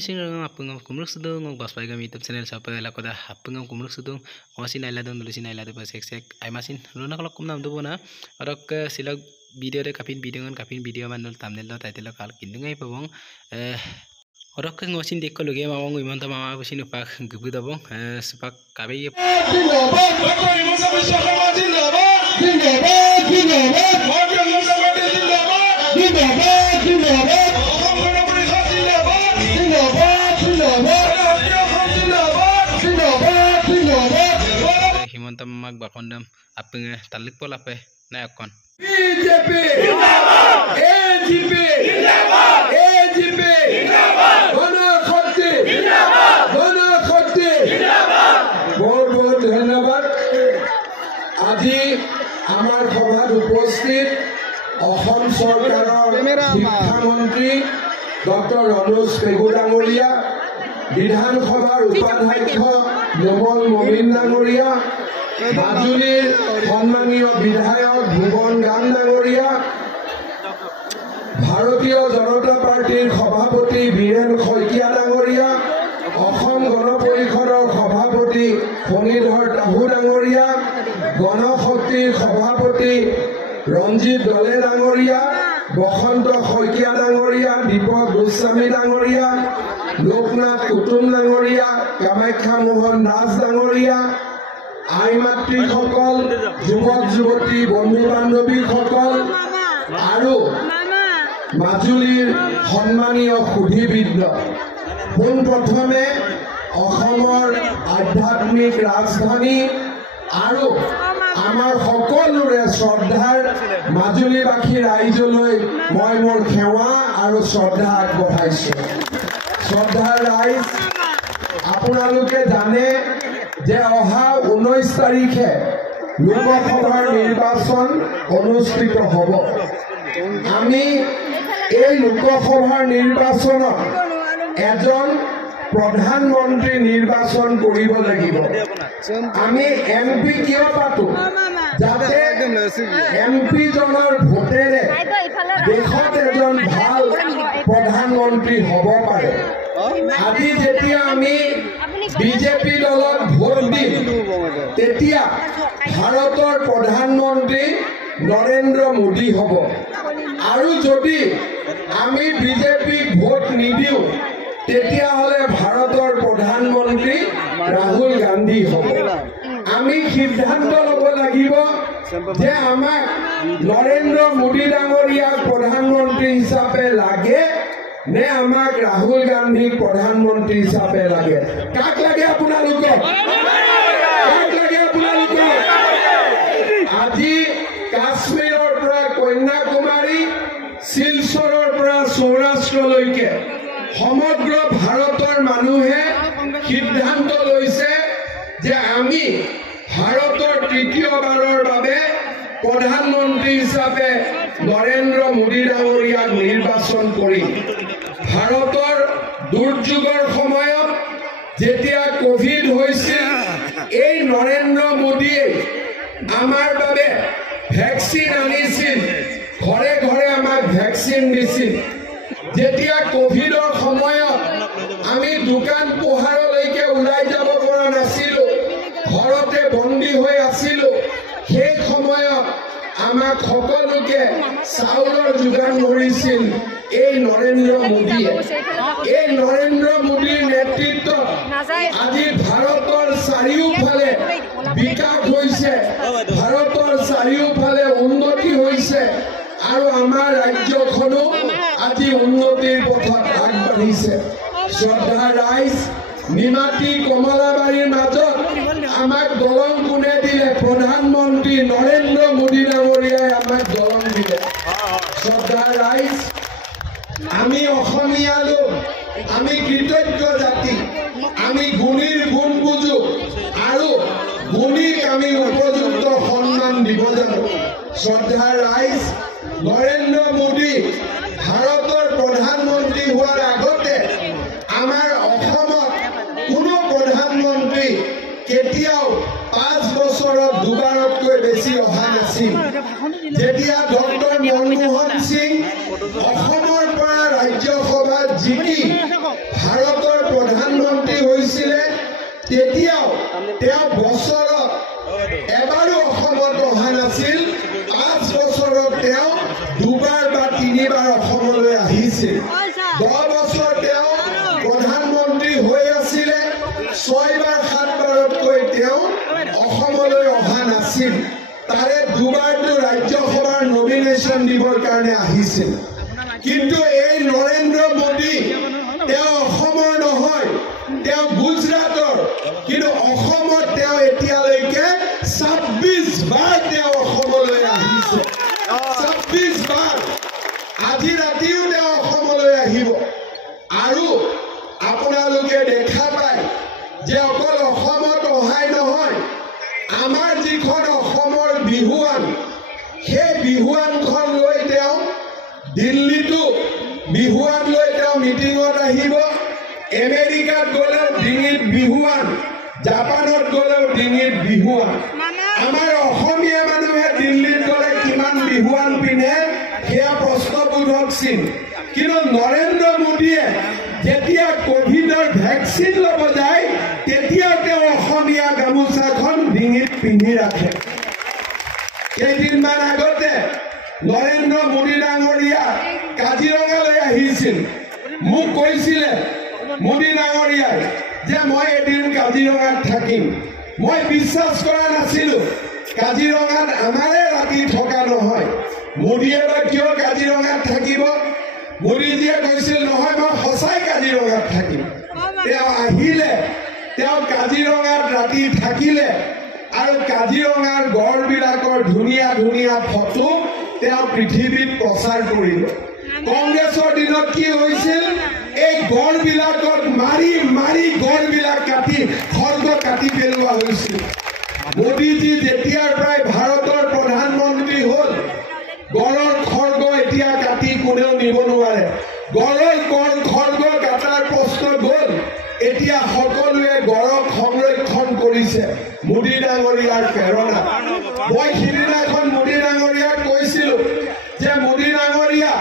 sing apungam kumruk sudung ngok baspai kami YouTube channel sapa lakoda apungam kumruk sudung osin aila dong nulisin aila de pas sek aimasin runa kalau kumnam do bona arok silak video re kapin video manul thumbnail do title kal kindungai pabong orok ngosin dekko loge mawang iman ta mama busin upak gugu dabong supak kabe Himanta mag bakondam apeng talik pola pe na akon BJP जिंदाबाद AGP जिंदाबाद AGP जिंदाबाद गणशक्ति जिंदाबाद गणशक्ति जिंदाबाद बहुत बहुत धन्यवाद আজি আমাৰ সভাত উপস্থিত অসম চৰকাৰৰ শিক্ষামন্ত্ৰী ডক্টৰ ৰনোজ পেগু ডাঙৰীয়া বিধানসভাৰ উপাধ্যক্ষ নবল মমিন ডাঙৰীয়া মাজুলীৰ সন্মানীয় বিধায়ক ভুৱন গান ডাঙৰীয়া ভাৰতীয় জনতা পাৰ্টিৰ সভাপতি বীৰেন শইকীয়া ডাঙৰীয়া অসম গণ পৰিষদৰ সভাপতি ফণীধৰ তাহু ডাঙৰীয়া গণশক্তিৰ সভাপতি ৰঞ্জিত দলে ডাঙৰীয়া বসন্ত শইকীয়া ডাঙৰীয়া দীপক গোস্বামী ডাঙৰীয়া লোকনাথ কুতুম ডাঙৰীয়া কামাখ্যা মোহন দাস ডাঙৰীয়া আই মাতৃসকল যুৱক যুৱতী বন্ধু বান্ধৱীসকল আৰু মাজুলীৰ সন্মানীয় সুধীবৃন্দ পোনপ্ৰথমে অসমৰ আধ্যাত্মিক ৰাজধানী আৰু আমাৰ সকলোৰে শ্ৰদ্ধাৰ মাজুলীবাসী ৰাইজলৈ মই মোৰ সেৱা আৰু শ্ৰদ্ধা আগবঢ়াইছোঁ। শ্ৰদ্ধাৰ ৰাইজ, আপোনালোকে জানে যে অহা 19 তাৰিখে লোকসভাৰ নিৰ্বাচন অনুষ্ঠিত হ'ব। আমি এই লোকসভাৰ নিৰ্বাচনত এজন প্ৰধানমন্ত্ৰী নিৰ্বাচন কৰিব লাগিব। আমি এমপি কিয় পাতো? যাতে এমপি জনৰ ভোটেৰে দেশত এজন ভাল প্ৰধানমন্ত্ৰী হ'ব পাৰে। আজি যেতিয়া আমি বিজেপি দলত ভোট দিম তেতিয়া ভাৰতৰ প্ৰধানমন্ত্ৰী নৰেন্দ্ৰ মোদী হ'ব। আৰু যদি আমি বিজেপিক ভোট নিদিওঁ তেতিয়াহ'লে ভাৰতৰ প্ৰধানমন্ত্ৰী ৰাহুল গান্ধী হ'ব। আমি সিদ্ধান্ত ল'ব লাগিব যে আমাক নৰেন্দ্ৰ মোদী ডাঙৰীয়াক প্ৰধানমন্ত্ৰী হিচাপে লাগে নে আমাক ৰাহুল গান্ধীক প্ৰধানমন্ত্ৰী হিচাপে লাগে? কাক লাগে আপোনালোকক? কাক লাগে আপোনালোকক? আজি কাশ্মীৰৰ পৰা কন্যাকুমাৰী, শিলচৰৰ পৰা সৌৰাষ্ট্ৰলৈকে সমগ্ৰ ভাৰতৰ মানুহে সিদ্ধান্ত লৈছে যে আমি ভাৰতৰ তৃতীয়বাৰৰ বাবে প্ৰধানমন্ত্ৰী হিচাপে নৰেন্দ্ৰ মোদী ডাঙৰীয়াক নিৰ্বাচন কৰিম। ভাৰতৰ দুৰ্যোগৰ সময়ত যেতিয়া কোভিড হৈছিল, এই নৰেন্দ্ৰ মোদীয়ে আমাৰ বাবে ভেকচিন আনিছিল, ঘৰে ঘৰে আমাক ভেকচিন দিছিল। যেতিয়া কোভিডৰ সময়ত আমি দোকান পোহাৰলৈকে ওলাই যাব পৰা নাছিলো, ঘৰতে বন্দী হৈ আছিলো, সেই সময়ত আমাক সকলোকে চাউলৰ যোগান ধৰিছিল এই নৰেন্দ্ৰ মোদীয়ে। এই নৰেন্দ্ৰ মোদীৰ নেতৃত্বত আজি ভাৰতৰ চাৰিওফালে বিকাশ হৈছে, ভাৰতৰ চাৰিওফালে উন্নতি হৈছে আৰু আমাৰ ৰাজ্যখনো আজি উন্নতিৰ পথত আগবাঢ়িছে। শ্ৰদ্ধা ৰাইজ, নিমাতী কমলাবাৰীৰ মাজত আমাক দলং কোনে দিলে? প্ৰধানমন্ত্ৰী নৰেন্দ্ৰ মোদী ডাঙৰীয়াই আমাক দলং দিলে। শ্ৰদ্ধা ৰাইজ, আমি অসমীয়া লোক, আমি কৃতজ্ঞ জাতি, আমি গুণীৰ গুণ বুজো আৰু গুণীক আমি উপযুক্ত সন্মান দিব জানো। শ্ৰদ্ধা ৰাইজ, নৰেন্দ্ৰ মোদী ভাৰতৰ প্ৰধানমন্ত্ৰী হোৱাৰ আগতে আমাৰ অসমত কোনো প্ৰধানমন্ত্ৰী কেতিয়াও 5 বছৰত দুবাৰতকৈ বেছি অহা নাছিল। যেতিয়া ডক্টৰ মনমোহন সিং অসমৰ পৰা ৰাজ্যসভাত জিকি ভাৰত তেওঁ বছৰত এবাৰো অসমত অহা নাছিল 5 বছৰত তেওঁ দুবাৰ বা তিনিবাৰ অসমলৈ আহিছিল 10 বছৰ তেওঁ প্ৰধানমন্ত্ৰী হৈ আছিলে 6 বাৰ 7 বাৰতকৈ তেওঁ অসমলৈ অহা নাছিল তাৰে দুবাৰটো ৰাজ্যসভাৰ নমিনেশ্যন দিবৰ কাৰণে আহিছিল কিন্তু এই নৰেন্দ্ৰ মোদী তেওঁ অসমৰ নহয় তেওঁ গুজৰাটৰ কিন্তু অসমত তেওঁ এতিয়ালৈকে 26 বাৰ তেওঁ অসমলৈ আহিছে 26 বাৰ আজি ৰাতিও তেওঁ অসমলৈ আহিব আৰু আপোনালোকে দেখা পায় যে অকল অসমত অহাই নহয় আমাৰ যিখন অসমৰ বিহুৱান সেই বিহুৱানখন লৈ তেওঁ দিল্লীতো বিহুৱান লৈ তেওঁ মিটিঙত আহিব আমেৰিকাত গ'লেও ডিঙিত বিহুৱান জাপানত গ'লেও ডিঙিত বিহুৱান আমাৰ অসমীয়া মানুহে দিল্লীত গ'লে কিমান বিহুৱান পিন্ধে সেয়া প্ৰশ্নবোধক চিন কিন্তু নৰেন্দ্ৰ মোদীয়ে যেতিয়া কোভিডৰ ভেকচিন ল'ব যায় তেতিয়া তেওঁ অসমীয়া গামোচাখন ডিঙিত পিন্ধি ৰাখে কেইদিনমান আগতে নৰেন্দ্ৰ মোদী ডাঙৰীয়া কাজিৰঙালৈ আহিছিল মোক কৈছিলে মোদী ডাঙৰীয়াই যে মই এদিন কাজিৰঙাত থাকিম মই বিশ্বাস কৰা নাছিলো কাজিৰঙাত আমাৰে ৰাতি থকা নহয় মোদীয়ে বা কিয় কাজিৰঙাত থাকিব মোদীজীয়ে কৈছিল নহয় মই সঁচাই কাজিৰঙাত থাকিম তেওঁ আহিলে তেওঁ কাজিৰঙাত ৰাতি থাকিলে আৰু কাজিৰঙাৰ গড়বিলাকৰ ধুনীয়া ধুনীয়া ফটো তেওঁ পৃথিৱীত প্ৰচাৰ কৰিলে কংগ্ৰেছৰ দিনত কি হৈছিল এই গড়বিলাকক মাৰি মাৰি গড়বিলাক কাটি খৰ্গ কাটি পেলোৱা হৈছিল মোদীজী যেতিয়াৰ পৰাই ভাৰতৰ প্ৰধানমন্ত্ৰী হ'ল গড়ৰ খৰ্গ এতিয়া কাটি কোনেও নিব নোৱাৰে গড়ৰ খৰ্গ কাটাৰ প্ৰশ্ন গ'ল এতিয়া সকলোৱে গড়ক সংৰক্ষণ কৰিছে মোদী ডাঙৰীয়াৰ প্ৰেৰণা মই সিদিনাখন মোদী ডাঙৰীয়াক কৈছিলো যে মোদী ডাঙৰীয়া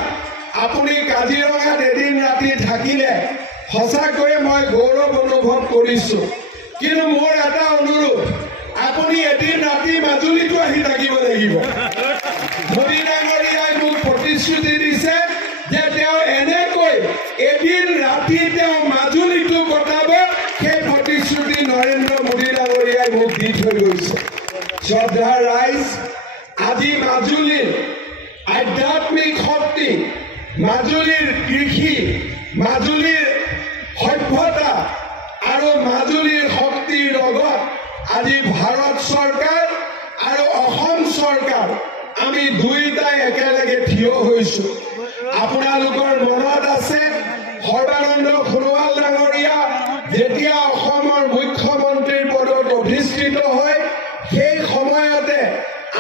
আপুনি কাজিৰঙাত এদিন ৰাতি থাকিলে সঁচাকৈয়ে মই গৌৰৱ অনুভৱ কৰিছো কিন্তু মোৰ এটা অনুৰোধ আপুনি এদিন ৰাতি মাজুলীতো আহি থাকিব লাগিব মোদী ডাঙৰীয়াই মোক প্ৰতিশ্ৰুতি দিছে যে তেওঁ এনেকৈ এদিন ৰাতি তেওঁ মাজুলীতো কটাব সেই প্ৰতিশ্ৰুতি নৰেন্দ্ৰ মোদী ডাঙৰীয়াই মোক দি থৈ গৈছে শ্ৰদ্ধাৰ ৰাইজ আজি মাজুলীৰ আধ্যাত্মিক শক্তি মাজুলীৰ কৃষি মাজুলীৰ সভ্যতা আৰু মাজুলীৰ শক্তিৰ লগত আজি ভাৰত চৰকাৰ আৰু অসম চৰকাৰ আমি দুইটাই একেলগে থিয় হৈছো আপোনালোকৰ মনত আছে সৰ্বানন্দ সোণোৱাল ডাঙৰীয়া যেতিয়া অসমৰ মুখ্যমন্ত্ৰীৰ পদত অধিষ্ঠিত হয় সেই সময়তে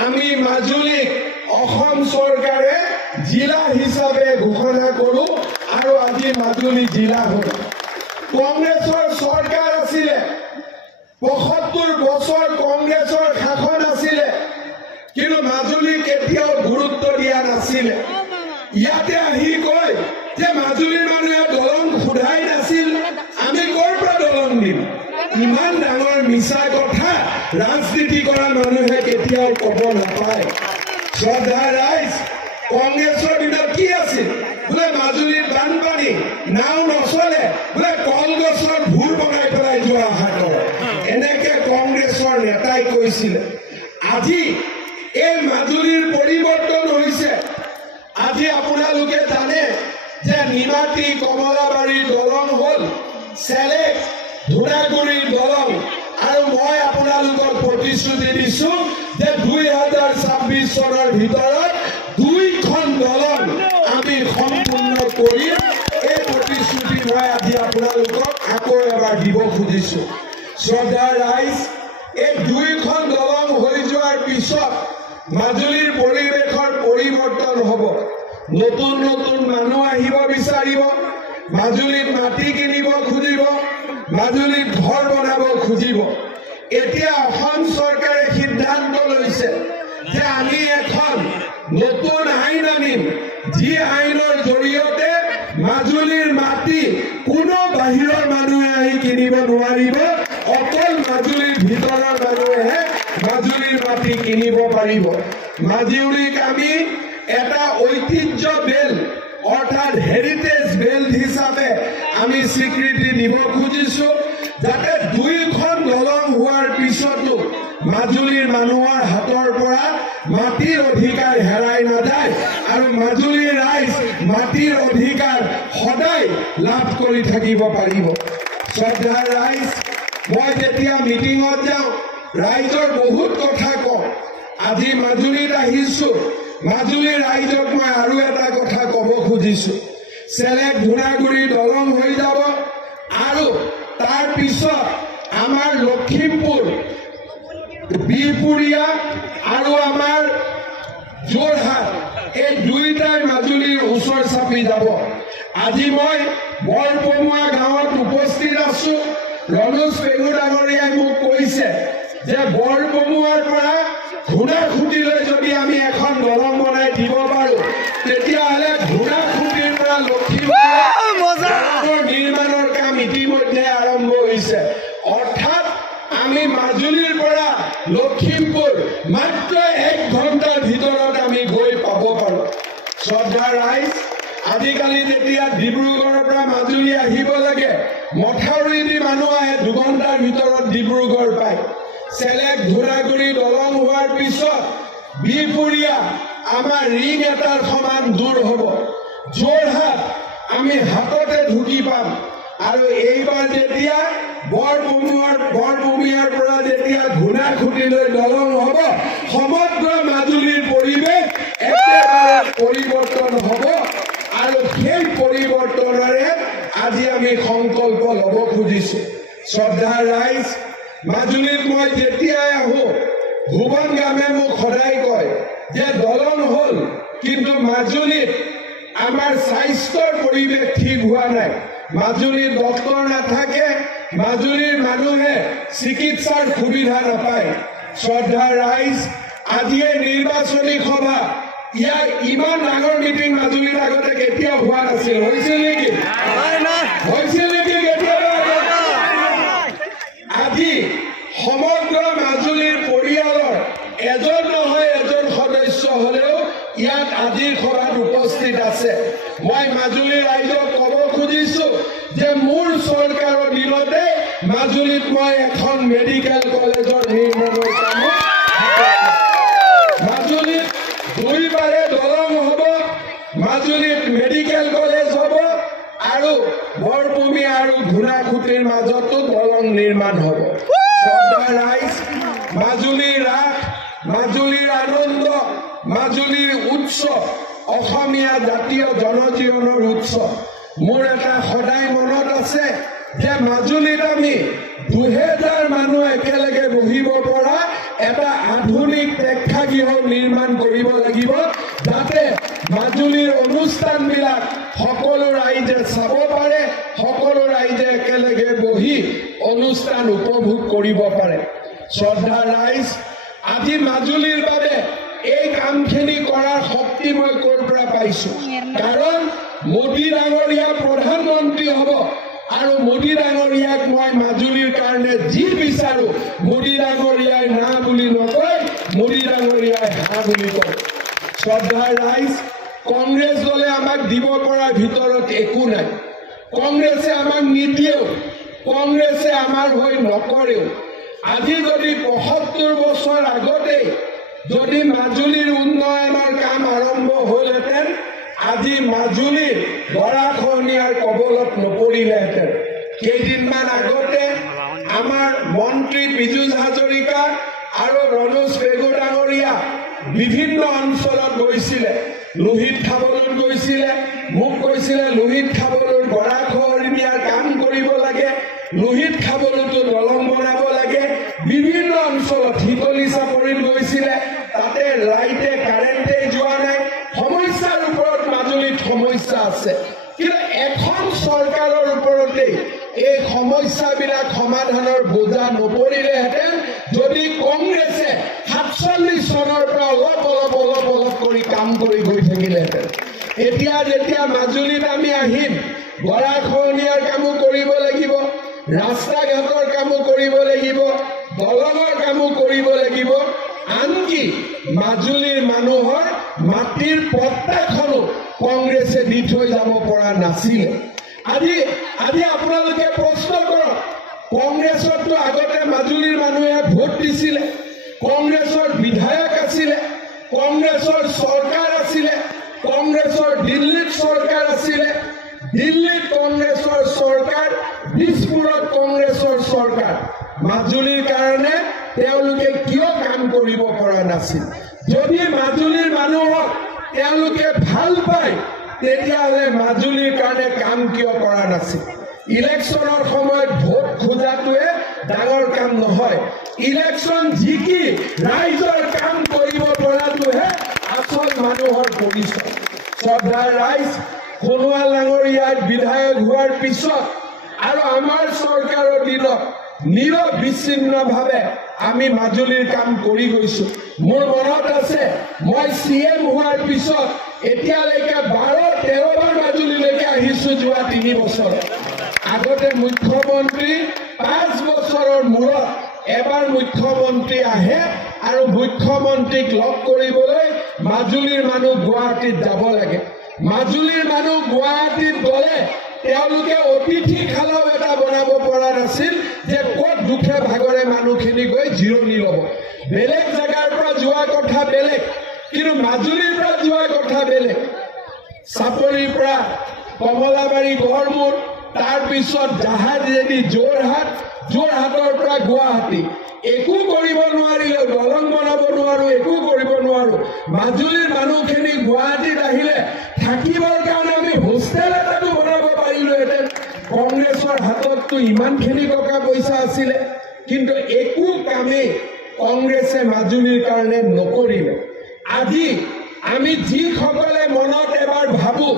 আমি মাজুলীক অসম চৰকাৰে জিলা হিচাপে ঘোষণা কৰো আৰু আজি মাজুলী জিলা হ'ল কংগ্ৰেছৰ চৰকাৰ আছিলে ৭৫ বছৰ কংগ্ৰেছৰ শাসন আছিলে কিন্তু মাজুলী কেতিয়াও গুৰুত্ব দিয়া নাছিলে ইয়াতে আহি কয় যে মাজুলীৰ মানুহে দলং সোধাই নাছিল আমি ক'ৰ পৰা দলং দিম ইমান ডাঙৰ মিছা কথা ৰাজনীতি কৰা মানুহে কেতিয়াও ক'ব নাপায় শ্ৰদ্ধাৰ ৰাইজ কংগ্ৰেছৰ দিনত কি আছিল বোলে মাজুলীৰ বানপানী নাও নচলে বোলে কলগছৰ ভূৰ বনাই পেলাই যোৱা অহা কৰে এনেকে কংগ্ৰেছৰ নেতাই কৈছিলে আজি এই মাজুলীৰ পৰিৱৰ্তন হৈছে আজি আপোনালোকে জানে যে নিমাতী কমলাবাৰীৰ দলং হ'ল চেলেক ধুনাগুৰিৰ দলং আৰু মই আপোনালোকক প্ৰতিশ্ৰুতি দিছো যে 2026 চনৰ ভিতৰত দুইখন দলং আমি সম্পূৰ্ণ কৰিম এই প্ৰতিশ্ৰুতি মই আজি আপোনালোকক আকৌ এবাৰ দিব খুজিছো শ্ৰদ্ধাৰ ৰাইজ এই দুইখন দলং হৈ যোৱাৰ পিছত মাজুলীৰ পৰিৱেশৰ পৰিৱৰ্তন হ'ব নতুন নতুন মানুহ আহিব বিচাৰিব মাজুলীত মাটি কিনিব খুজিব মাজুলীত ঘৰ বনাব খুজিব এতিয়া অসম চৰকাৰে সিদ্ধান্ত লৈছে যে আমি এখন নতুন আইন আনিম যি আইনৰ জৰিয়তে মাজুলীৰ মাটি কোনো বাহিৰৰ মানুহে আহি কিনিব নোৱাৰিব অকল মাজুলীৰ ভিতৰৰ মানুহে মাজুলীৰ মাটি কিনিব পাৰিব মাজুলীক আমি এটা ঐতিহ্য বেল্ট অৰ্থাৎ হেৰিটেজ বেল্ট হিচাপে আমি স্বীকৃতি দিব খুজিছো যাতে দুইখন দলং হোৱাৰ পিছতো মাজুলীৰ মানুহৰ হাতৰ পৰা মাটিৰ অধিকাৰ হেৰাই নাযায় আৰু মাজুলীৰ ৰাইজ মাটিৰ অধিকাৰ সদায় লাভ কৰি থাকিব পাৰিব শ্ৰদ্ধাৰ ৰাইজ মই যেতিয়া মিটিঙত যাওঁ ৰাইজৰ বহুত কথা কওঁ আজি মাজুলীত আহিছো মাজুলীৰ ৰাইজক মই আৰু এটা কথা ক'ব খুজিছো চেলেক ধুনাগুৰি দলং হৈ যাব আৰু তাৰ পিছত আমাৰ লখিমপুৰ বিহপুৰীয়া আৰু আমাৰ যোৰহাট এই দুইটাই মাজুলীৰ ওচৰ চাপি যাব আজি মই বৰপমুৱা গাঁৱত উপস্থিত আছো ৰণোজ পেগু ডাঙৰীয়াই মোক কৈছে যে বৰপমুৱাৰ পৰা ঘোঁৰাখুঁটিলৈ যদি আমি এখন দলং বনাই দিব পাৰো তেতিয়াহ'লে ঘোঁৰাখুঁটিৰ পৰা লখিমপুৰ নিৰ্মাণৰ কাম ইতিমধ্যে আৰম্ভ হৈছে অৰ্থাৎ আমি মাজুলীৰ পৰা লখিমপুৰ মাত্ৰ 1 ঘণ্টাৰ ভিতৰত আমি গৈ পাব পাৰো শ্ৰদ্ধাৰ ৰাইজ আজিকালি যেতিয়া ডিব্ৰুগড়ৰ পৰা মাজুলী আহিব লাগে মথাউৰি দি মানুহ আহে 2 ঘণ্টাৰ ভিতৰত ডিব্ৰুগড় পায় চেলেক ধুনাগুৰি দলং হোৱাৰ পিছত বিহপুৰীয়া আমাৰ ৰিং এটাৰ সমান দূৰ হ'ব যোৰহাট আমি হাততে ঢুকি পাম আৰু এইবাৰ যেতিয়া বৰপমুৱাৰ পৰা যেতিয়া ঘোঁৰাখুঁটিলৈ দলং হ'ব সমগ্ৰ মাজুলীৰ পৰিৱেশ একেবাৰে পৰিৱৰ্তন হ'ব আৰু সেই পৰিৱৰ্তনেৰে আজি আমি সংকল্প ল'ব খুজিছো শ্ৰদ্ধাৰ ৰাইজ মাজুলীত মই যেতিয়াই আহো ভুৱন গামে মোক সদায় কয় যে দলং হ'ল কিন্তু মাজুলীত আমাৰ স্বাস্থ্যৰ পৰিৱেশ ঠিক হোৱা নাই মাজুলীৰ ডক্টৰ নাথাকে মাজুলীৰ মানুহে চিকিৎসাৰ সুবিধা নাপায় শ্ৰদ্ধাৰ ৰাইজ আজিয়ে নিৰ্বাচনী সভা ইয়াৰ ইমান ডাঙৰ মিটিং মাজুলীত আগতে কেতিয়াও হোৱা নাছিল হৈছিল নেকি আজি সমগ্ৰ মাজুলীৰ পৰিয়ালৰ এজন নহয় এজন সদস্য হলেও ইয়াত আজিৰ সভাত উপস্থিত আছে মই মাজুলীৰ ৰাইজক ক'ব খুজিছো যে মোৰ চৰকাৰৰ দিনতে মাজুলীত মই এখন মেডিকেল কলেজৰ নিৰ্মাণৰ কাম মাজুলীত 2বাৰে দলং হ'ব মাজুলীত মেডিকেল কলেজ হ'ব আৰু বৰপমুৱা আৰু ঘোঁৰাখুঁটিৰ মাজতো দলং নিৰ্মাণ হ'ব শ্ৰদ্ধাৰ ৰাইজ মাজুলীৰ ৰাস মাজুলীৰ আনন্দ মাজুলীৰ উৎসৱ অসমীয়া জাতীয় জনজীৱনৰ উৎসৱ মোৰ এটা সদায় মনত আছে যে মাজুলীত আমি 2000 মানুহ একেলগে বহিব পৰা এটা আধুনিক প্ৰেক্ষাগৃহ নিৰ্মাণ কৰিব লাগিব যাতে মাজুলীৰ অনুষ্ঠানবিলাক সকলো ৰাইজে চাব পাৰে সকলো ৰাইজে একেলগে বহি অনুষ্ঠান উপভোগ কৰিব পাৰে শ্ৰদ্ধাৰ ৰাইজ আজি মাজুলীৰ বাবে এই কামখিনি কৰাৰ শক্তি মই ক'ৰ পৰা পাইছো কাৰণ মোদী ডাঙৰীয়া প্ৰধানমন্ত্ৰী হ'ব আৰু মোদী ডাঙৰীয়াক মই মাজুলীৰ কাৰণে যি বিচাৰো মোদী ডাঙৰীয়াই না বুলি নকয় মোদী ডাঙৰীয়াই হা বুলি কয় শ্ৰদ্ধাৰ ৰাইজ কংগ্ৰেছ দলে আমাক দিব পৰাৰ ভিতৰত একো নাই কংগ্ৰেছে আমাক নিদিয়েও কংগ্ৰেছে আমাৰ হৈ নকৰেও আজি যদি ৭৫ বছৰ আগতে যদি মাজুলীৰ উন্নয়নৰ কাম আৰম্ভ হ'লহেঁতেন আজি মাজুলীৰ গৰাখহনীয়াৰ কবলত নপৰিলেহেঁতেন কেইদিনমান আগতে আমাৰ মন্ত্ৰী পীযুষ হাজৰিকা আৰু ৰণোজ পেগু ডাঙৰীয়া বিভিন্ন অঞ্চলত গৈছিলে লোহিত খাবলত গৈছিলে মোক কৈছিলে লোহিত খাবলৰ গৰাখহনীয়াৰ কাম কৰিব লাগে লোহিত খাবলতো দলং বনাব লাগে বিভিন্ন অঞ্চলত হিতলি চাপৰিত গৈছিলে তাতে লাইটে কাৰেণ্টে যোৱা নাই সমস্যাৰ ওপৰত মাজুলীত সমস্যা আছে কিন্তু এখন চৰকাৰৰ ওপৰতে এই সমস্যাবিলাক সমাধানৰ বোজা নপৰিলেহেঁতেন যদি কংগ্ৰেছে ৪৭ চনৰ পৰা অলপ কৰি কাম কৰি গৈ থাকিলেহেঁতেন এতিয়া যেতিয়া মাজুলীত আমি আহিম গৰাখহনীয়াৰ কামো কৰিব লাগিব ৰাস্তা ঘাটৰ কামো কৰিব লাগিব, দলঙৰ কামো কৰিব লাগিব, আনকি মাজুলীৰ মানুহৰ মাটিৰ পট্টাখনো কংগ্ৰেছে দি থৈ যাব পৰা নাছিলে। আজি আপোনালোকে প্ৰশ্ন কৰক, কংগ্ৰেছতো আগতে মাজুলীৰ মানুহে ভোট দিছিলে, কংগ্ৰেছৰ বিধায়ক আছিলে, কংগ্ৰেছৰ চৰকাৰ আছিলে, কংগ্ৰেছৰ দিল্লীত চৰকাৰ আছিলে, দিল্লীত কংগ্ৰেছৰ চৰকাৰ, দিছপুৰত কংগ্ৰেছৰ চৰকাৰ। মাজুলীৰ কাৰণে তেওঁলোকে কিয় কাম কৰিব পৰা নাছিল? যদি মাজুলীৰ মানুহক তেওঁলোকে ভাল পায় তেতিয়াহ'লে মাজুলীৰ কাৰণে কাম কিয় কৰা নাছিল? ইলেকশ্যনৰ সময়ত ভোট খোজাটোৱে ডাঙৰ কাম নহয়, ইলেকশ্যন জিকি ৰাইজৰ কাম কৰিব পৰাটোহে আচল মানুহৰ পৰিচয়। শ্ৰদ্ধাৰ ৰাইজ, সোণোৱাল ডাঙৰীয়াৰ বিধায়ক হোৱাৰ পিছত আৰু আমাৰ চৰকাৰৰ দিনত নীৰৱ বিচ্ছিন্নভাৱে আমি মাজুলীৰ কাম কৰি গৈছো। মোৰ মনত আছে, মই CM হোৱাৰ পিছত এতিয়ালৈকে 12-13 বাৰ মাজুলীলৈকে আহিছো যোৱা 3 বছৰ। আগতে মুখ্যমন্ত্ৰী 5 বছৰৰ মূৰত এবাৰ মুখ্যমন্ত্ৰী আহে আৰু মুখ্যমন্ত্ৰীক লগ কৰিবলৈ মাজুলীৰ মানুহ গুৱাহাটীত যাব লাগে। মাজুলীৰ মানুহ গুৱাহাটীত গ'লে তেওঁলোকে অতিথিশালাও এটা বনাব পৰা নাছিল যে ক'ত দুখে ভাগৰে মানুহখিনি গৈ জিৰণি ল'ব। বেলেগ জেগাৰ পৰা যোৱা কথা বেলেগ, কিন্তু মাজুলীৰ পৰা যোৱা কথা বেলেগ। চাপৰিৰ পৰা কমলাবাৰী গড়মূৰ, তাৰপিছত জাহাজেদি যোৰহাট, যোৰহাটৰ পৰা গুৱাহাটী, একো কৰিব নোৱাৰিলেও, দলং বনাব নোৱাৰো, একো কৰিব নোৱাৰো। মাজুলীৰ মানুহখিনি গুৱাহাটীত আহিলে থাকিবৰ কাৰণে আমি হোষ্টেল এটাতো বনাব পাৰিলোহেঁতেন। কংগ্ৰেছৰ হাতততো ইমানখিনি টকা পইচা আছিলে, কিন্তু একো কামেই কংগ্ৰেছে মাজুলীৰ কাৰণে নকৰিলে। আজি আমি যিসকলে মনত এবাৰ ভাবো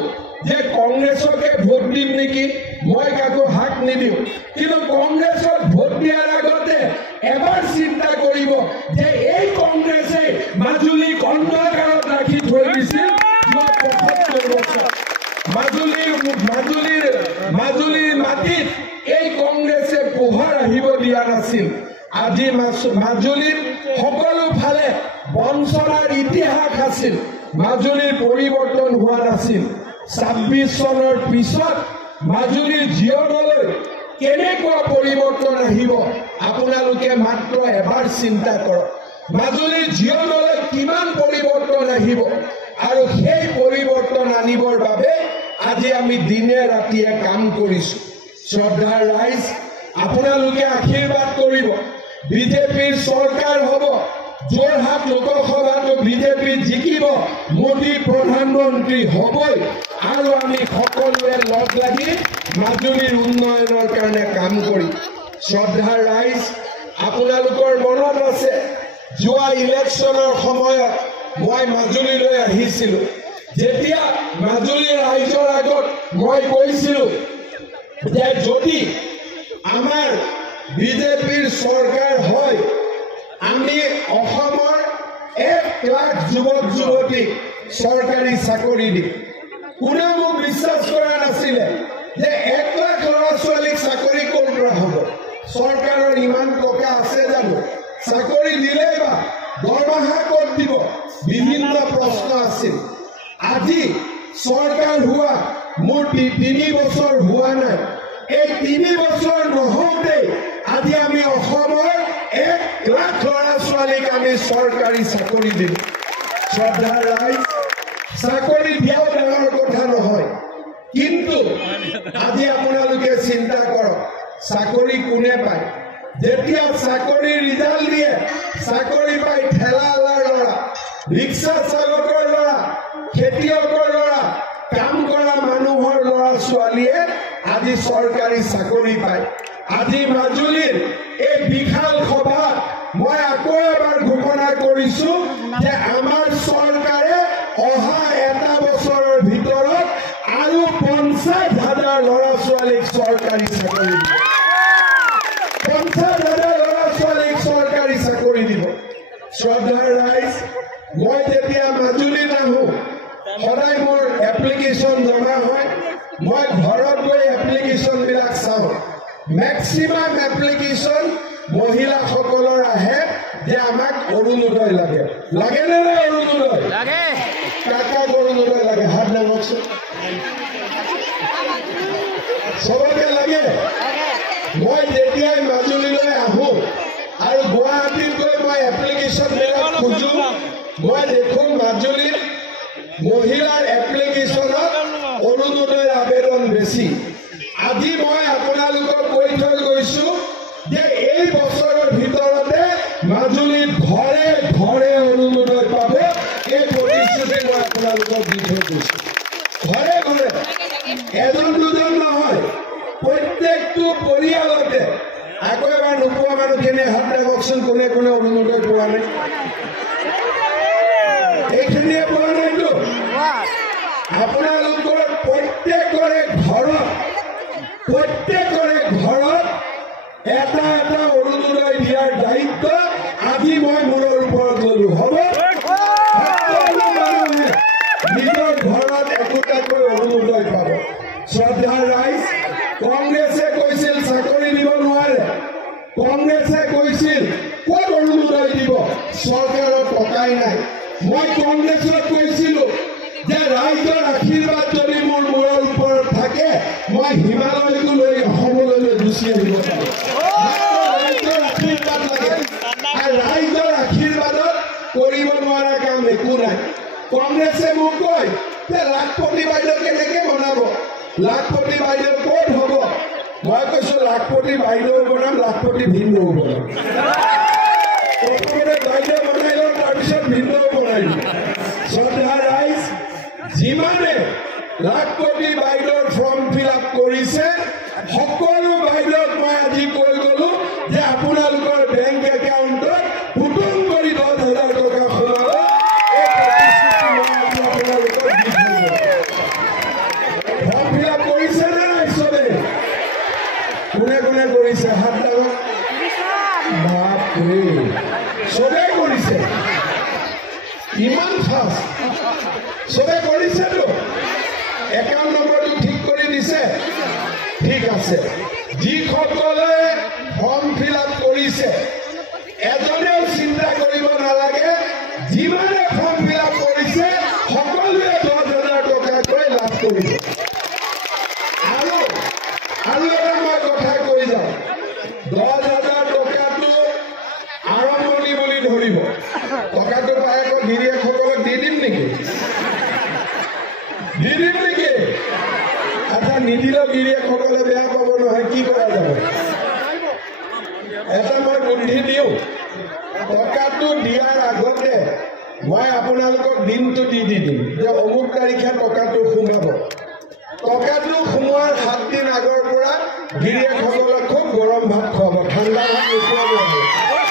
যে কংগ্ৰেছকে ভোট দিম নেকি, মই কাকো হাক নিদিওঁ, কিন্তু কংগ্ৰেছক ভোট দিয়াৰ আগতে এবাৰ চিন্তা কৰিব যে এই কংগ্ৰেছে মাজুলীক অন্ধকাৰত ৰাখি থৈ দিছিল যোৱা 75 বছৰ। মাজুলীৰ মাটিত এই কংগ্ৰেছে পোহৰ আহিব দিয়া নাছিল। আজি মাজুলীত সকলো ফালে বঞ্চনাৰ ইতিহাস আছিল, মাজুলীৰ পৰিৱৰ্তন হোৱা নাছিল। 26 চনৰ পিছত মাজুলীৰ জীৱনলৈ কেনেকুৱা পৰিৱৰ্তন আহিব আপোনালোকে মাত্ৰ এবাৰ চিন্তা কৰক। মাজুলীৰ জীৱনলৈ কিমান পৰিৱৰ্তন আহিব, আৰু সেই পৰিৱৰ্তন আনিবৰ বাবে আজি আমি দিনে ৰাতিয়ে কাম কৰিছো। শ্ৰদ্ধাৰ ৰাইজ, আপোনালোকে আশীৰ্বাদ কৰিব, বিজেপিৰ চৰকাৰ হ'ব, যোৰহাট লোকসভাতো বিজেপি জিকিব, মোদী প্ৰধানমন্ত্ৰী হ'বই, আৰু আমি সকলোৱে লগ লাগি মাজুলীৰ উন্নয়নৰ কাৰণে কাম কৰিম। শ্ৰদ্ধাৰ ৰাইজ, আপোনালোকৰ মনত আছে যোৱা ইলেকশ্যনৰ সময়ত মই মাজুলীলৈ আহিছিলো। যেতিয়া মাজুলীৰ ৰাইজৰ আগত মই কৈছিলো যে যদি আমাৰ বিজেপিৰ চৰকাৰ হয় আমি অসমৰ 1 লাখ যুৱক যুৱতীক চৰকাৰী চাকৰি দিম। কোনেও মোক বিশ্বাস কৰা নাছিলে যে 1 লাখ ল'ৰা ছোৱালীক চাকৰি ক'ৰ পৰা হ'ব, চৰকাৰৰ ইমান টকা আছে জানো, চাকৰি দিলেই বা দৰমহা ক'ত দিব, বিভিন্ন প্ৰশ্ন আছিল। আজি চৰকাৰ হোৱা মোৰ 3 বছৰ হোৱা নাই, এই 3 বছৰ নহওঁতেই আজি আমি অসমৰ 1 লাখ ল'ৰা ছোৱালীক আমি চৰকাৰী চাকৰি দিম। শ্ৰদ্ধাৰ ৰাইজ, চাকৰি দিয়াও ডাঙৰ কথা নহয়, কিন্তু আজি আপোনালোকে চিন্তা কৰক চাকৰি কোনে পায়। যেতিয়া চাকৰিৰ ৰিজাল্ট দিয়ে, চাকৰি পায় ঠেলাৱালাৰ ল'ৰা, ৰিক্সা চালকৰ ল'ৰা, খেতিয়কৰ ল'ৰা, কাম কৰা মানুহৰ ল'ৰা ছোৱালীয়ে আজি চৰকাৰী চাকৰি পায়। আজি মাজুলীৰ এই বিশাল সভাত মই আকৌ এবাৰ ঘোষণা কৰিছো যে আমাৰ চৰকাৰে অহা 1 বছৰৰ ভিতৰত আৰু 50,000 ল'ৰা ছোৱালীক চৰকাৰী চাকৰি দিব। 50,000 ল'ৰা ছোৱালীক চৰকাৰী চাকৰি দিব। শ্ৰদ্ধাৰ ৰাইজ, মই যেতিয়া মাজুলীত আহো সদায় মোৰ এপ্লিকেশ্যন জমা হয়, মই ঘৰত গৈ এপ্লিকেশ্যনবিলাক চাওঁ। ম্যাক্সিমাম এপ্লিকেশন মহিলাসকলৰ আহে যে আমাক অৰুণোদয় লাগে লাগে নে অৰুণোদয় লাগে কাকা অৰুণোদয় লাগে হাত নামকচোন সবকে লাগে মই যেতিয়াই মাজুলীলৈ আহোঁ আৰু গুৱাহাটীত গৈ মই এপ্লিকেশন বিলাক খুঁজো মই দেখোঁ মাজুলীত মহিলাৰ এপ্লিকেশনত অৰুণোদয় আবেদন বেছি আজি মই আপোনালোকক কৈ থৈ গৈছোঁ যে এই বছৰৰ ভিতৰতে মাজুলীত ঘৰে ঘৰে অৰুণোদয় পাব এই প্ৰতিশ্ৰুতি মই আপোনালোকক দি থৈ গৈছোঁ ঘৰে ঘৰে এজন দুজন নহয় প্ৰত্যেকটো পৰিয়ালতে আকৌ এবাৰ নোপোৱা মানুহখিনিয়ে হাত দাবকচোন কোনে কোনে অৰুণোদয় পোৱা নাই এইখিনিয়ে পোৱা নাইতো আপোনালোকৰ প্ৰত্যেকৰে ঘৰত এটা এটা অৰুণোদয় দিয়াৰ দায়িত্ব আজি মই মূৰৰ ওপৰত ললো হ'ব মানুহে নিজৰ ঘৰত একোটাকৈ অৰুণোদয় পাব শ্ৰদ্ধাৰ ৰাইজ কংগ্ৰেছে কৈছিল চাকৰি দিব নোৱাৰে কংগ্ৰেছে কৈছিল ক'ত অৰুণোদয় দিব চৰকাৰৰ টকাই নাই মই কংগ্ৰেছত কৈছিলো যে ৰাইজৰ আশীৰ্বাদ যদি মোৰ মূৰৰ ওপৰত থাকে মই হিমালয়কো লৈ অসমলৈ গুচি আহিব পাৰোঁ ৰাইজৰ আশীৰ্বাদ লাগে আৰু ৰাইজৰ আশীৰ্বাদত কৰিব নোৱাৰা কাম একো নাই কংগ্ৰেছে মোক কয় যে লাখপতি বাইদেউ কেনেকে বনাব লাখপতি বাইদেউ ক'ত হ'ব মই কৈছোঁ লাখপতি বাইদেউ বনাম লাখপতি ভিন্ন বনাম প্ৰথমতে বাইদেউ বনাই লওঁ তাৰপিছত ভিন্ন বনাই শ্ৰদ্ধা ৰাইজ যিমানে লাখপতি বাইদেউৰ ফৰ্ম ফিল আপ কৰিছে সকলো বাইদেউক মই আজি কৈ গ'লো যে আপোনালোকৰ বেংক একাউণ্টত পুটুং কৰি 10,000 টকা সোমাব এই প্ৰতিশ্ৰুতি মই আপোনালোকক দি থৈ ফৰ্ম ফিল আপ কৰিছে নে নাই চবে কোনে কোনে কৰিছে হাত ডাঙৰ বাপৰে চবেই কৰিছে ইমান ফাষ্ট চবে কৰিছেতো একাউণ্ট নম্বৰটো ঠিক কৰি দিছে ঠিক আছে যিসকলে ফৰ্ম ফিল আপ কৰিছে এজনেও চিন্তা কৰিব নালাগে যিমানে ফৰ্ম ফিল আপ কৰিছে সকলোৱে 10,000 টকাকৈ লাভ কৰিব আৰু এটা মই কথা কৈ যাওঁ 10,000 টকাটো আৰম্ভণি বুলি ধৰিব টকাটো পাই আকৌ গিৰিয়েকসকলক দি দিম নেকি আচ্ছা নিদিলেও গিৰিয়েকসকলে বেয়া পাব নহয় কি কৰা যাব এটা মই বুদ্ধি দিওঁ টকাটো দিয়াৰ আগতে মই আপোনালোকক দিনটো দি দিম যে অমুক তাৰিখে টকাটো সোমাব টকাটো সোমোৱাৰ 7 দিন আগৰ পৰা গিৰিয়েকসকলক খুব গৰম ভাত খুৱাব ঠাণ্ডা ভাত নোখোৱাব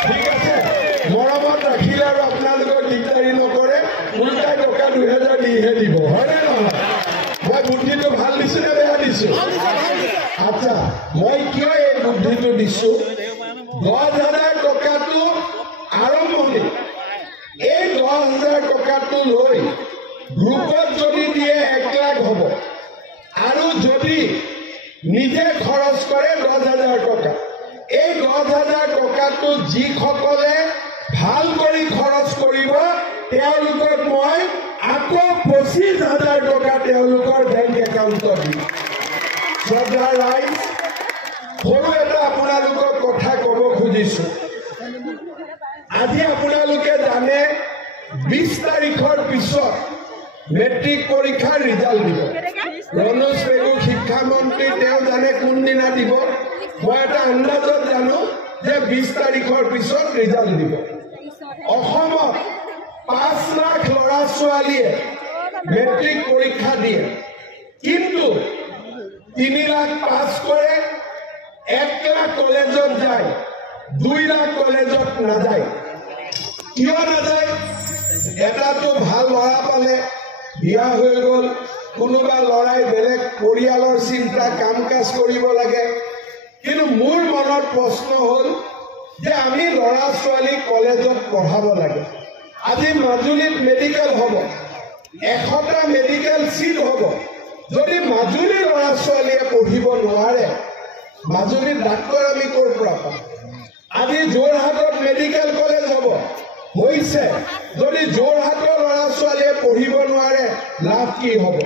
ঠিক আছে মৰমত ৰাখিলে আৰু আপোনালোকক দিগদাৰী নকৰে উল্টাই টকা 2,000 দিহে দিব হয়নে নহয় মই বুদ্ধিটো ভাল দিছোঁ নে বেয়া দিছোঁ আচ্ছা মই কিয় এই বুদ্ধিটো দিছোঁ 10,000 টকাটো আৰম্ভণি এই 10,000 টকাটো লৈ গ্ৰুপত যদি দিয়ে 1 লাখ হ'ব আৰু যদি নিজে খৰচ কৰে 10,000 টকা এই 10,000 টকাটো যিসকলে ভাল কৰি খৰচ কৰিব তেওঁলোকক মই আকৌ 25,000 টকা তেওঁলোকৰ বেংক একাউণ্টত দিম শ্ৰদ্ধা ৰাইজ সৰু এটা আপোনালোকক কথা ক'ব খুজিছোঁ আজি আপোনালোকে জানে 20 তাৰিখৰ পিছত মেট্ৰিক পৰীক্ষাৰ ৰিজাল্ট দিব ৰনোজ পেগু শিক্ষামন্ত্ৰী তেওঁ জানে কোনদিনা দিব মই এটা আন্দাজত জানো যে 20 তাৰিখৰ পিছত ৰিজাল্ট দিব অসমত 5 লাখ ল'ৰা ছোৱালীয়ে মেট্ৰিক পৰীক্ষা দিয়ে কিন্তু 3 লাখ পাছ কৰে 1 লাখ কলেজত যায় 2 লাখ কলেজত নাযায় কিয় নাযায় এটাতো ভাল ল'ৰা পালে বিয়া হৈ গ'ল কোনোবা ল'ৰাই বেলেগ পৰিয়ালৰ চিন্তা কাম কাজ কৰিব লাগে কিন্তু মোৰ মনত প্ৰশ্ন হ'ল যে আমি ল'ৰা ছোৱালীক কলেজত পঢ়াব লাগে আজি মাজুলীত মেডিকেল হ'ব 100টা মেডিকেল সিট হ'ব যদি মাজুলীৰ ল'ৰা ছোৱালীয়ে পঢ়িব নোৱাৰে মাজুলীত ডাক্তৰ আমি ক'ৰ পৰা পাম আজি যোৰহাটত মেডিকেল কলেজ হ'ব হৈছে যদি যোৰহাটৰ ল'ৰা ছোৱালীয়ে পঢ়িব নোৱাৰে লাভ কি হ'ব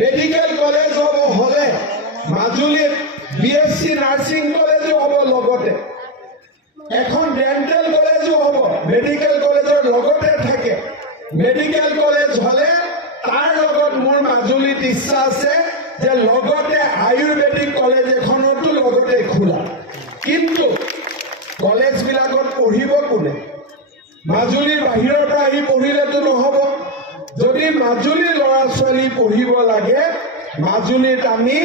মেডিকেল কলেজ হ'ব হ'লে মাজুলীত BSc নাৰ্ছিং কলেজো হ'ব লগতে এখন ডেণ্টেল কলেজো হ'ব মেডিকেল কলেজৰ লগতে থাকে মেডিকেল কলেজ হ'লে তাৰ লগত মোৰ মাজুলীত ইচ্ছা আছে যে লগতে আয়ুৰ্বেদিক কলেজ এখনতো লগতে খোলা কিন্তু কলেজবিলাকত পঢ়িব কোনে মাজুলীৰ বাহিৰৰ পৰা আহি পঢ়িলেতো নহ'ব যদি মাজুলীৰ ল'ৰা ছোৱালী পঢ়িব লাগে মাজুলীত আমি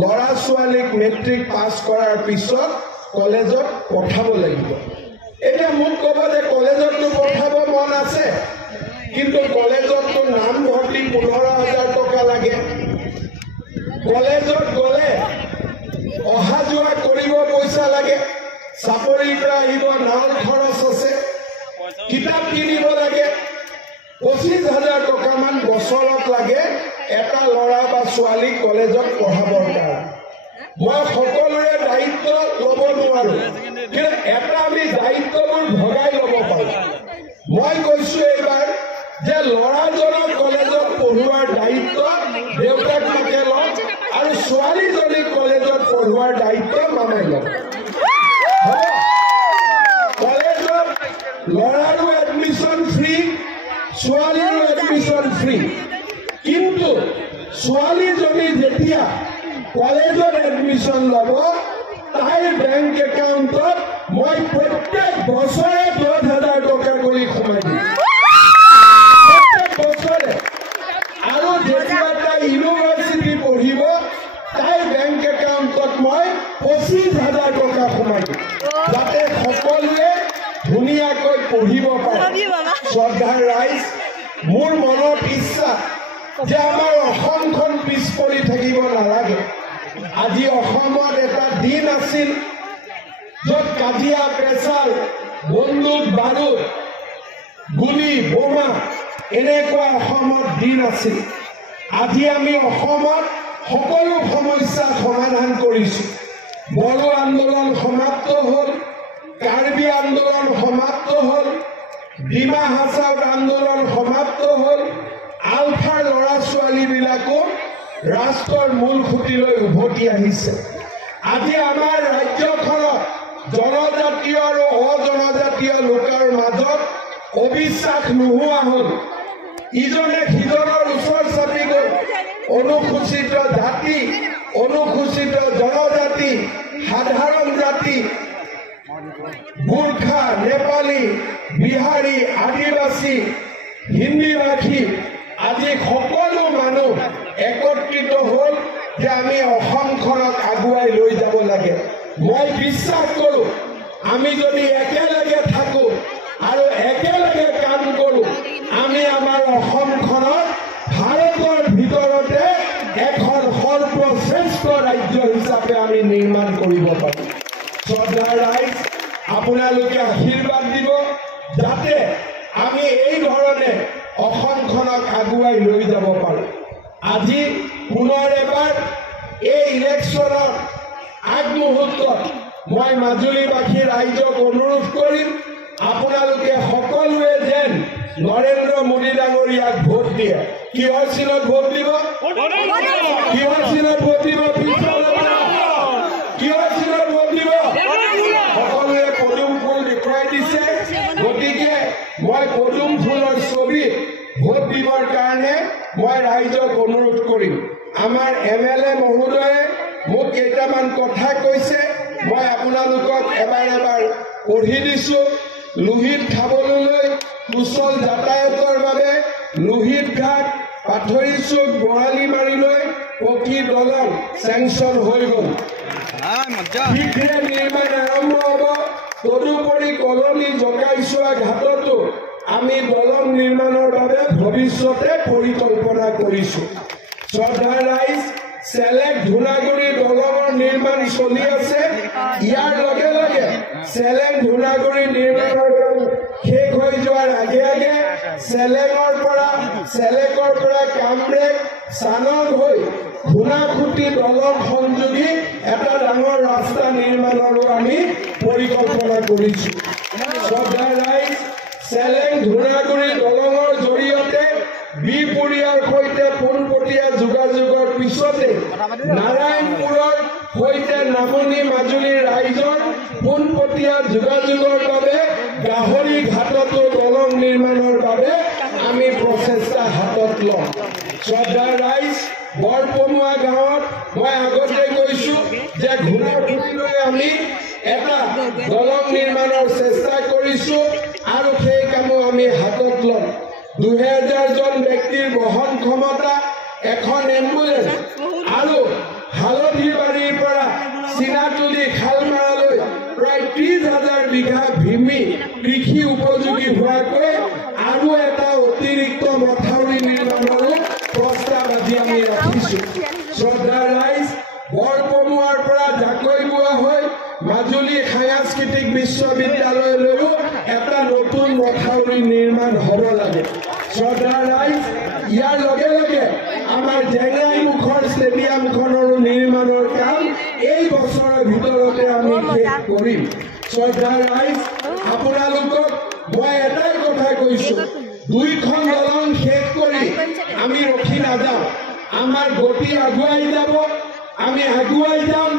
ল'ৰা ছোৱালীক মেট্ৰিক পাছ কৰাৰ পিছত কলেজত পঠাব লাগিব এতিয়া মোক ক'ব যে কলেজততো পঠাব মন আছে কিন্তু কলেজততো নাম ভৰ্তি 15,000 টকা লাগে কলেজত গ'লে অহা যোৱা কৰিব পইচা লাগে চাপৰিৰ পৰা আহিব নাওৰ খৰচ আছে কিতাপ কিনিব লাগে 25,000 টকামান বছৰত লাগে এটা ল'ৰা বা ছোৱালী কলেজত পঢ়াবৰ কাৰণে মই সকলোৰে দায়িত্ব ল'ব নোৱাৰো কিন্তু এটা আমি দায়িত্ববোৰ ভগাই ল'ব পাৰোঁ মই কৈছো এইবাৰ যে ল'ৰাজনক কলেজত পঢ়োৱাৰ দায়িত্ব দেউতাক মাকে লওক আৰু ছোৱালীজনীক কলেজত পঢ়োৱাৰ দায়িত্ব মামাই লওক কলেজত ল'ৰাৰো এডমিশ্যন ফ্ৰী ছোৱালীৰো এডমিশ্যন ফ্ৰী কিন্তু ছোৱালীজনী যেতিয়া কলেজত এডমিশ্যন ল'ব তাইৰ বেংক একাউণ্টত মই প্ৰত্যেক বছৰে 10,000 টকা কৰি সোমাই দিম প্ৰত্যেক বছৰে আৰু যেতিয়া তাই ইউনিভাৰ্চিটি পঢ়িব তাইৰ বেংক একাউণ্টত মই 25,000 টকা সোমাই দিম যাতে সকলোৱে ধুনীয়াকৈ পঢ়িব পাৰে শ্ৰদ্ধাৰ ৰাইজ মোৰ মনত ইচ্ছা যে আমাৰ অসমখন পিছ পৰি থাকিব নালাগে আজি অসমত এটা দিন আছিল য'ত কাজিয়া পেচাল বন্দুক বাৰুদ গুলি বোমা এনেকুৱা অসমত দিন আছিল আজি আমি অসমত সকলো সমস্যা সমাধান কৰিছোঁ বড়ো আন্দোলন সমাপ্ত হ'ল কাৰ্বি আন্দোলন সমাপ্ত হ'ল ডিমা হাছাও আন্দোলন সমাপ্ত হ'ল আলফাৰ ল'ৰা ছোৱালীবিলাকো ৰাষ্ট্ৰৰ মূল খুঁটিলৈ উভতি আহিছে আজি আমাৰ ৰাজ্যখনত জনজাতীয় আৰু অজনজাতীয় লোকৰ মাজত অবিশ্বাস নোহোৱা হ'ল ইজনে সিজনৰ ওচৰ চাপি গ'ল অনুসূচিত জাতি অনুসূচিত জনজাতি সাধাৰণ জাতি গোৰ্খা নেপালী বিহাৰী আদিবাসী হিন্দী ভাষী আজি সকলো মানুহ একত্ৰিত হ'ল যে আমি অসমখনক আগুৱাই লৈ যাব লাগে মই বিশ্বাস কৰোঁ আমি যদি একেলগে থাকোঁ আৰু একেলগে কাম কৰোঁ আমি আমাৰ অসমখনক ভাৰতৰ ভিতৰতে এখন সৰ্বশ্ৰেষ্ঠ ৰাজ্য হিচাপে আমি নিৰ্মাণ কৰিব পাৰিম শ্ৰদ্ধাৰ ৰাইজ আপোনালোকে আশীৰ্বাদ দিব যাতে আমি এই ধৰণে অসমখনক আগুৱাই লৈ যাব পাৰোঁ আজি পুনৰ এবাৰ এই ইলেকশ্যনৰ আগমুহূৰ্তত মই মাজুলীবাসী ৰাইজক অনুৰোধ কৰিম আপোনালোকে সকলোৱে যেন নৰেন্দ্ৰ মোদী ডাঙৰীয়াক ভোট দিয়ে কিহৰ চিনত ভোট দিব কিহৰ চিনত ভোট দিব কিহৰ চিনত ভোট দিব সকলোৱে পদুম ফুল দেখুৱাই দিছে গতিকে মই পদুম ফুলৰ ছবিত ভোট দিবৰ কাৰণে মই ৰাইজক অনুৰোধ কৰিম আমাৰ MLA মহোদয়ে মোক কেইটামান কথা কৈছে মই আপোনালোকক এবাৰ পঢ়ি দিছোঁ লোহিত খাবলৈ কুশল যাতায়াতৰ বাবে লোহিত ঘাট পাথৰি চুক বৰালি মাৰিলৈ পকী দলং চেংচন হৈ গ'ল শীঘ্ৰে নিৰ্মাণ আৰম্ভ হ'ব তদুপৰি কলনী জকাইছোৱা ঘাটতো আমি দলং নিৰ্মাণৰ বাবে ভৱিষ্যতে পৰিকল্পনা কৰিছোঁ শ্ৰদ্ধাৰ ৰাইজ চেলেক ধূনাগুৰি দলঙৰ নিৰ্মাণ চলি আছে ইয়াৰ লগে লগে চেলেক ধূনাগুৰি নিৰ্মাণৰ শেষ হৈ যোৱাৰ আগে আগে চেলেকৰ পৰা কামৰেক চানক হৈ ঘুনাখুটি দলং সংযোগী এটা ডাঙৰ ৰাস্তা নিৰ্মাণৰো আমি পৰিকল্পনা কৰিছো। শ্ৰদ্ধাৰ ৰাইজ, চেলেং ধুনাগুৰি দলঙৰ জৰিয়তে বিপুৰীয়াৰ সৈতে পোনপটীয়া যোগাযোগৰ পিছতে নাৰায়ণপুৰৰ সৈতে নামনি মাজুলীৰ ৰাইজৰ পোনপটীয়া যোগাযোগৰ বাবে গাহৰি ঘাটতো দলং নিৰ্মাণৰ বাবে আমি প্ৰচেষ্টা হাতত লম। শ্ৰদ্ধাৰ ৰাইজ, বৰপমুৱা গাঁৱত মই আগতে কৈছো যে ঘুনাখুটিলৈ আমি এটা দলং নিৰ্মাণৰ চেষ্টা কৰিছো আৰু সেই কামো আমি হাতত লম। 2000 জন ব্যক্তিৰ বহন ক্ষমতা, এখন এম্বুলেন্স আৰু হালধিবাৰীৰ পৰা চিনাতুলি খালমাৰালৈ প্ৰায় 30,000 বিঘা ভূমি কৃষি উপযোগী হোৱাকৈ আৰু এটা অতিৰিক্ত মথাউৰি নিৰ্মাণৰো প্ৰস্তাৱ আজি আমি ৰাখিছো। শ্ৰদ্ধাৰ ৰাইজ, বৰপমুৱাৰ পৰা জাকৈবোৱা হৈ মাজুলী সাংস্কৃতিক বিশ্ববিদ্যালয়লৈও এটা নতুন মথাউৰি নিৰ্মাণ হ'ব লাগে। শ্ৰদ্ধাৰ ৰাইজ, ইয়াৰ লগে লগে আমাৰ জেংৰাইমুখৰ ষ্টেডিয়ামখনৰো নিৰ্মাণৰ কাম এই বছৰৰ ভিতৰতে আমি শেষ কৰিম। শ্ৰদ্ধাৰ ৰাইজ, আপোনালোকক মই এটাই কথা কৈছো, 2খন দলং শেষ কৰি আমি ৰখি নাযাওঁ। আমাৰ গতি আগুৱাই যাব, আমি আগুৱাই যাম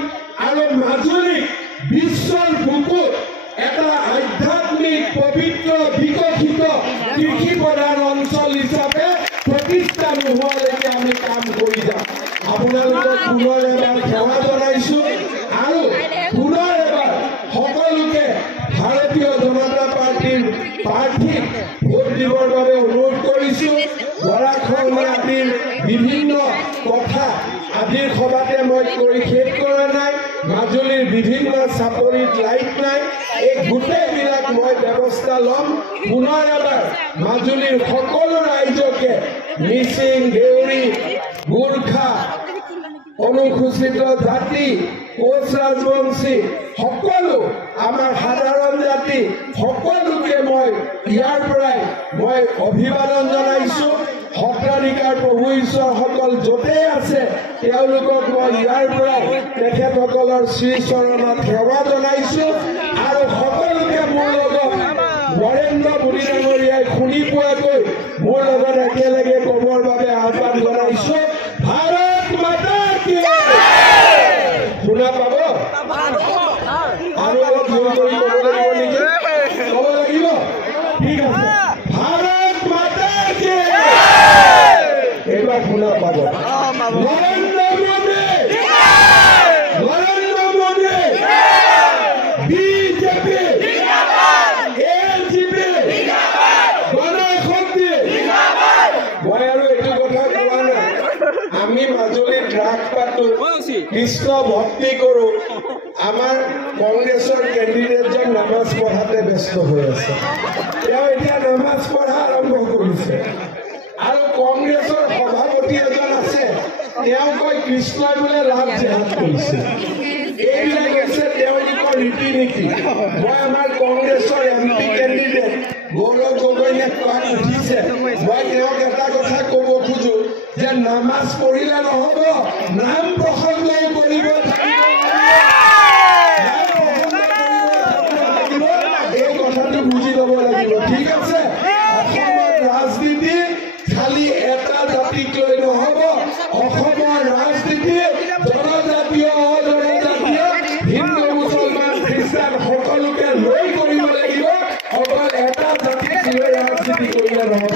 আৰু মাজুলীক বিশ্বৰ বুকুত এটা আধ্যাত্মিক পবিত্ৰ বিকশিত কৃষি প্ৰধান অঞ্চল হিচাপে প্ৰতিষ্ঠা নোহোৱালৈকে আমি কাম কৰি যাম। আপোনালোকক পুনৰ এবাৰ সেৱা জনাইছো আৰু পুনৰ এবাৰ সকলোকে ভাৰতীয় জনতা পাৰ্টীৰ প্ৰাৰ্থীক ভোট দিবৰ বাবে অনুৰোধ কৰিছো। গৰাখহনীয়া আদিৰ বিভিন্ন কথা আজিৰ সভাতে মই কৈ শেষ কৰা নাই। মাজুলীৰ বিভিন্ন চাপৰিত লাইট নাই, এই গোটেইবিলাক মই ব্যৱস্থা ল'ম। পুনৰ এবাৰ মাজুলীৰ সকলো ৰাইজকে মিচিং, দেউৰী, গোৰ্খা, অনুসূচিত জাতি, কোচ ৰাজবংশী, সকলো আমাৰ সাধাৰণ জাতি সকলোকে মই ইয়াৰ পৰাই মই অভিবাদন জনাইছো। সত্ৰাধিকাৰ প্ৰভু ঈশ্বৰসকল য'তেই আছে তেওঁলোকক মই ইয়াৰ পৰাই তেখেতসকলৰ শ্ৰীচৰণত সেৱা জনাইছো আৰু সকলোকে মোৰ লগত নৰেন্দ্ৰ মোদী ডাঙৰীয়াই শুনি পোৱাকৈ মোৰ লগত একেলগে ক'বৰ বাবে আহ্বান জনাইছো। ভাৰত মাতা কি শুনা পাব আৰু অলপ জোৰ কৰি ক'ব লাগিব নেকি? ক'ব লাগিব? ঠিক আছে। ভাৰত মাতা কি এইবাৰ শুনা পাব। Narendra Modi, Narendra Modi, BJP, LJP, Ganashakti. মই আৰু এইটো কথা কোৱা নাই, আমি মাজুলীত ৰাস পাতো, কৃষ্ণ ভক্তি কৰো। আমাৰ কংগ্ৰেছৰ কেণ্ডিডেটজন নামাজ পঢ়াতে ব্যস্ত হৈ আছে। তেওঁ এতিয়া নামাজ পঢ়া আৰম্ভ কৰিছে আৰু কংগ্ৰেছৰ সভাপতি এজন আছে, তেওঁ কয় কৃষ্ণই বোলে লাভ জেহাদ কৰিছে। এইবিলাক হৈছে তেওঁলোকৰ ৰীতি নীতি। মই আমাৰ কংগ্ৰেছৰ MP কেণ্ডিডেট গৌৰৱ গগৈয়ে কোৱাত উঠিছে, মই তেওঁক এটা কথা ক'ব খোজো যে নামাজ পঢ়িলে নহ'ব, নাম প্ৰসংগও কৰিব লাগিব। এই কথাটো বুজি ল'ব লাগিব, ঠিক আছে? অসমৰ ৰাজনীতি খালি এটা জাতিক লৈ নহ'ব, অসমৰ ৰাজনীতি জনজাতীয়, অজনজাতীয়, হিন্দু, মুছলমান, খ্ৰীষ্টান সকলোকে লৈ কৰিব লাগিব। অকল এটা জাতিক লৈ ৰাজনীতি কৰিলে নহ'ব।